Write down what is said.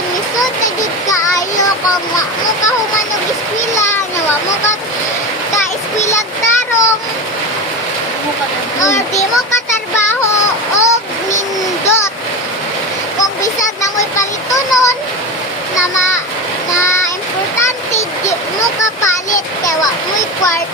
kung misod na jud kaayo kung wa mo ka human og eskwela, nya wa mo ka eskwela tarong, or di mo ka trabaho og nindot. Kung bisag na mo'y palitonon na importante di mo ka palit kay wa mo'y kwarta.